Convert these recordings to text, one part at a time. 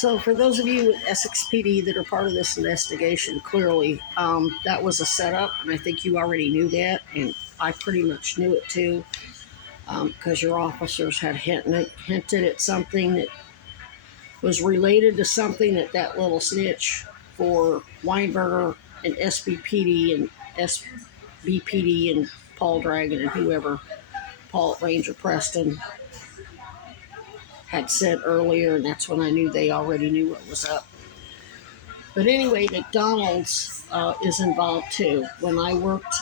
So, for those of you at Essex PD that are part of this investigation, clearly that was a setup, and I think you already knew that, and I pretty much knew it too, because your officers had hinted at something that was related to something that little snitch for Weinberger and SBPD and SBPD and Paul Dragon and whoever, Paul Ranger Preston, had said earlier, and that's when I knew they already knew what was up. But anyway, McDonald's is involved too. When I worked,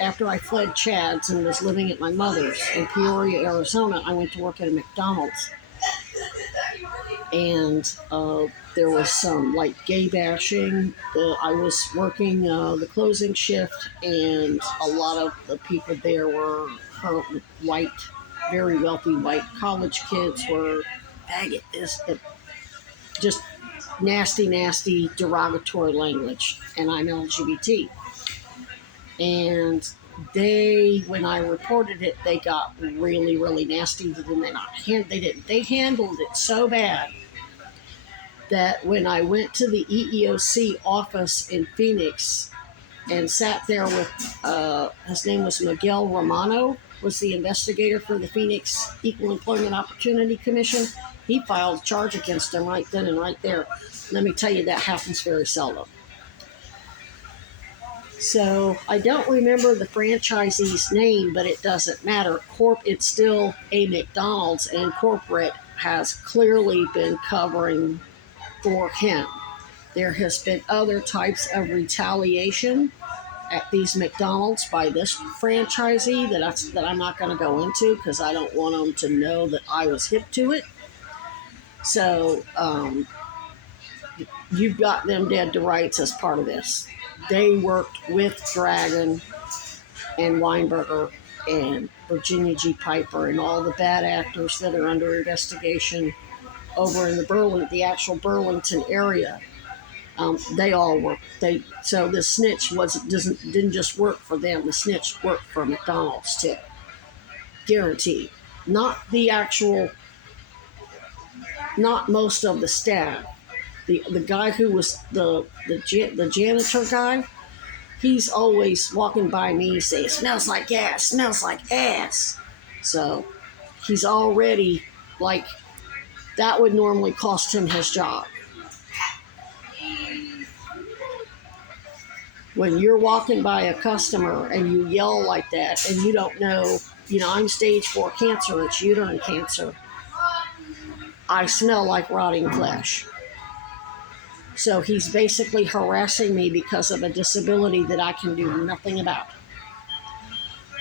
after I fled Chad's and was living at my mother's in Peoria, Arizona, I went to work at a McDonald's. And there was some like gay bashing. I was working the closing shift, and a lot of the people there were white, very wealthy white college kids were just nasty, derogatory language, and I'm LGBT. And when I reported it, they got really nasty. They handled it so bad that when I went to the EEOC office in Phoenix and sat there with, his name was Miguel Romano, was the investigator for the Phoenix Equal Employment Opportunity Commission, he filed a charge against him right then and right there. Let me tell you, that happens very seldom. So I don't remember the franchisee's name, but it doesn't matter. It's still a McDonald's, and corporate has clearly been covering for him. There has been other types of retaliation at these McDonald's by this franchisee that I'm not going to go into because I don't want them to know that I was hip to it. So you've got them dead to rights as part of this. They worked with Dragon and Weinberger and Virginia G. Piper and all the bad actors that are under investigation over in the actual Burlington area. They all work. So the snitch didn't just work for them. The snitch worked for McDonald's too. Guaranteed. Not most of the staff. The guy who was the janitor guy, he's always walking by me saying, "Smells like gas, smells like ass." So he's already like, that would normally cost him his job. When you're walking by a customer and you yell like that and you don't know, I'm stage 4 cancer, it's uterine cancer. I smell like rotting flesh. So he's basically harassing me because of a disability that I can do nothing about.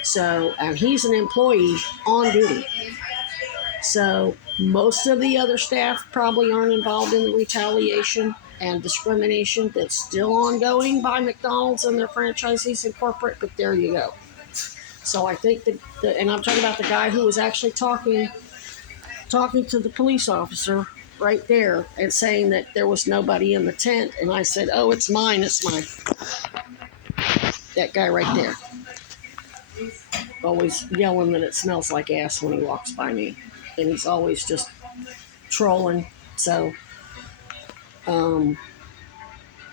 So, and he's an employee on duty. So most of the other staff probably aren't involved in the retaliation and discrimination that's still ongoing by McDonald's and their franchisees and corporate, but there you go. So I think and I'm talking about the guy who was actually talking to the police officer right there and saying that there was nobody in the tent, and I said, "Oh, it's mine, that guy right there. Always yelling that it smells like ass when he walks by me. And he's always just trolling. So,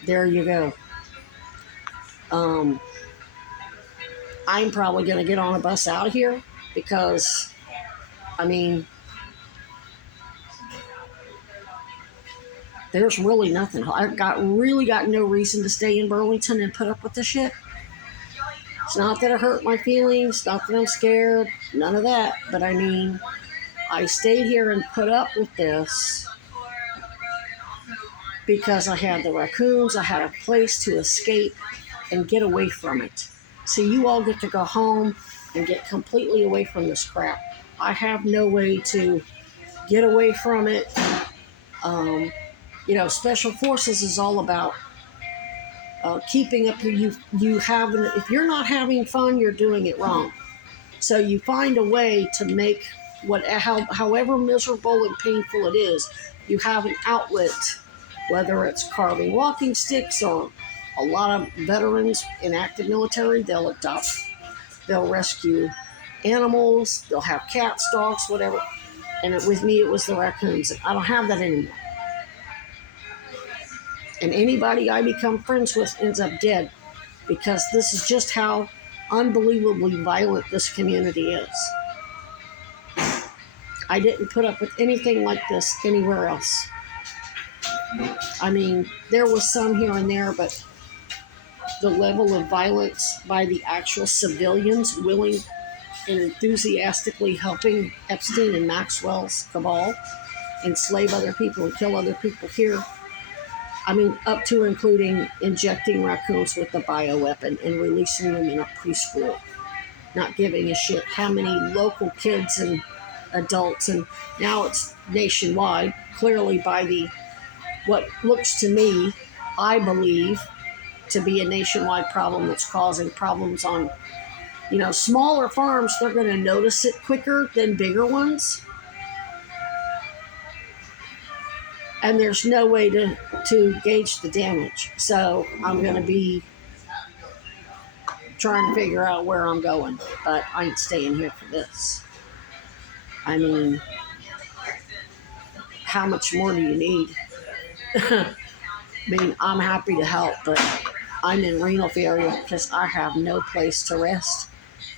there you go. I'm probably going to get on a bus out of here because, there's really nothing. I've really got no reason to stay in Burlington and put up with this shit. It's not that it hurt my feelings, not that I'm scared, none of that. But I stayed here and put up with this because I had the raccoons, I had a place to escape and get away from it. So you all get to go home and get completely away from this crap. I have no way to get away from it. Special forces is all about keeping up if you're not having fun, you're doing it wrong. So you find a way to make however miserable and painful it is, you have an outlet, whether it's carving walking sticks or a lot of veterans in active military, they'll rescue animals, they'll have cats, dogs, whatever. And with me, it was the raccoons. I don't have that anymore. And anybody I become friends with ends up dead, because this is just how unbelievably violent this community is. I didn't put up with anything like this anywhere else. I mean, there was some here and there, but the level of violence by the actual civilians willing and enthusiastically helping Epstein and Maxwell's cabal enslave other people and kill other people here. I mean, up to including injecting raccoons with a bioweapon and releasing them in a preschool. Not giving a shit how many local kids and adults, and now it's nationwide, clearly by the, what looks to me, I believe, to be a nationwide problem that's causing problems on, smaller farms. They're going to notice it quicker than bigger ones. And there's no way to gauge the damage. So I'm going to be trying to figure out where I'm going. But I ain't staying here for this. I mean, how much more do you need? I mean, I'm happy to help, but I'm in renal failure because I have no place to rest.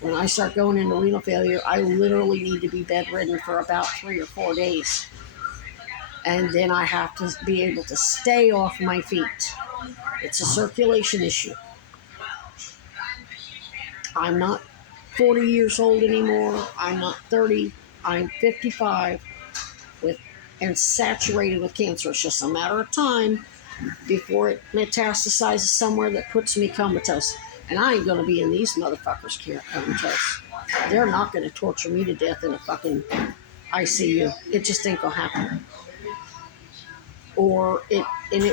When I start going into renal failure, I literally need to be bedridden for about 3 or 4 days. And then I have to be able to stay off my feet. It's a circulation issue. I'm not 40 years old anymore. I'm not 30. I'm 55 and saturated with cancer. It's just a matter of time before it metastasizes somewhere that puts me comatose. And I ain't going to be in these motherfuckers' care comatose. They're not going to torture me to death in a fucking ICU. It just ain't going to happen. Or it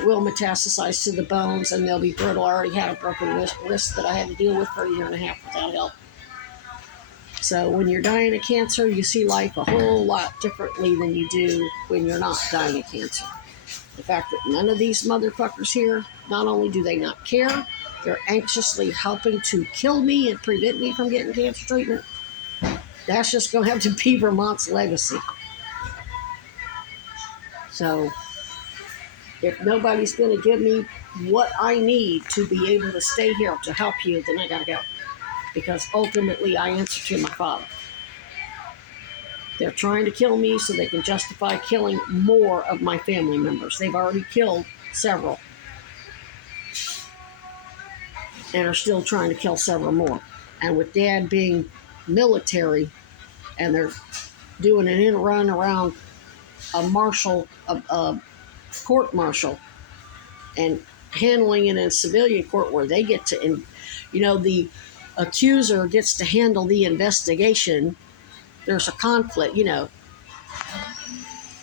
will metastasize to the bones and they'll be brittle. I already had a broken wrist that I had to deal with for 1.5 years without help. So when you're dying of cancer, you see life a whole lot differently than you do when you're not dying of cancer. The fact that none of these motherfuckers here, not only do they not care, they're anxiously helping to kill me and prevent me from getting cancer treatment. That's just going to have to be Vermont's legacy. So if nobody's going to give me what I need to be able to stay here to help you, then I got to go. Because ultimately I answer to my Father. They're trying to kill me so they can justify killing more of my family members. They've already killed several. And are still trying to kill several more. And with Dad being military, and they're doing an in run around a court martial, and handling it in civilian court where they get to, the accuser gets to handle the investigation. There's a conflict,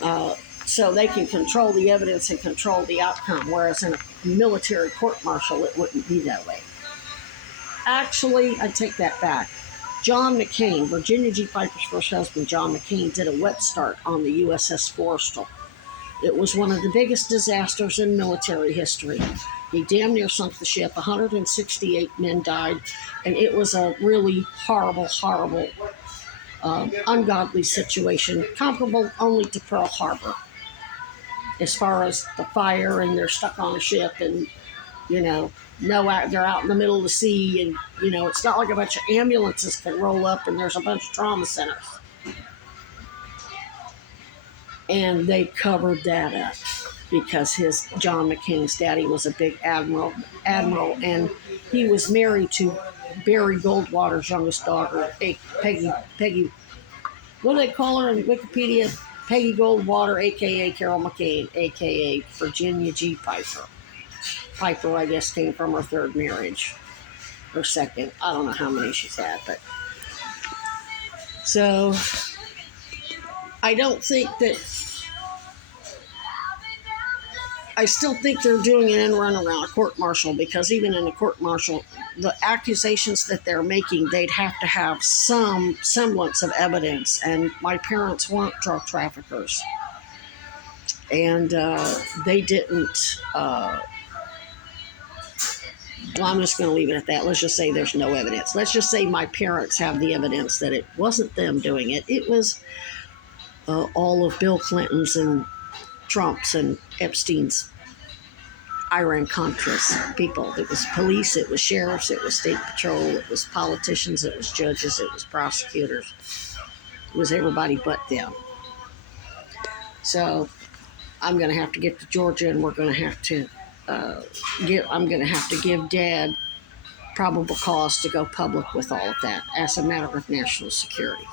so they can control the evidence and control the outcome, whereas in a military court-martial, it wouldn't be that way. Actually, I take that back. John McCain, Virginia G. Piper's first husband, John McCain, did a wet start on the USS Forrestal. It was one of the biggest disasters in military history. He damn near sunk the ship. 168 men died, and it was a really horrible, horrible, ungodly situation, comparable only to Pearl Harbor. As far as the fire, and they're stuck on a ship, and they're out in the middle of the sea, and it's not like a bunch of ambulances can roll up and there's a bunch of trauma centers. And they covered that up because John McCain's daddy was a big admiral, and he was married to Barry Goldwater's youngest daughter, Peggy. What do they call her in Wikipedia? Peggy Goldwater, a.k.a. Carol McCain, a.k.a. Virginia G. Piper. Piper, I guess, came from her third marriage. Her second. I don't know how many she's had, but... So, I don't think that... I still think they're doing an end run around a court-martial, because even in a court-martial, the accusations that they're making, they'd have to have some semblance of evidence. And my parents weren't drug traffickers. And they didn't... well, I'm just going to leave it at that. Let's just say there's no evidence. Let's just say my parents have the evidence that it wasn't them doing it. It was all of Bill Clinton's and Trump's and Epstein's Iran-Contras people. It was police, it was sheriffs, it was state patrol, it was politicians, it was judges, it was prosecutors. It was everybody but them. So I'm going to have to get to Georgia, and we're going to have to I'm going to have to give Dad probable cause to go public with all of that as a matter of national security.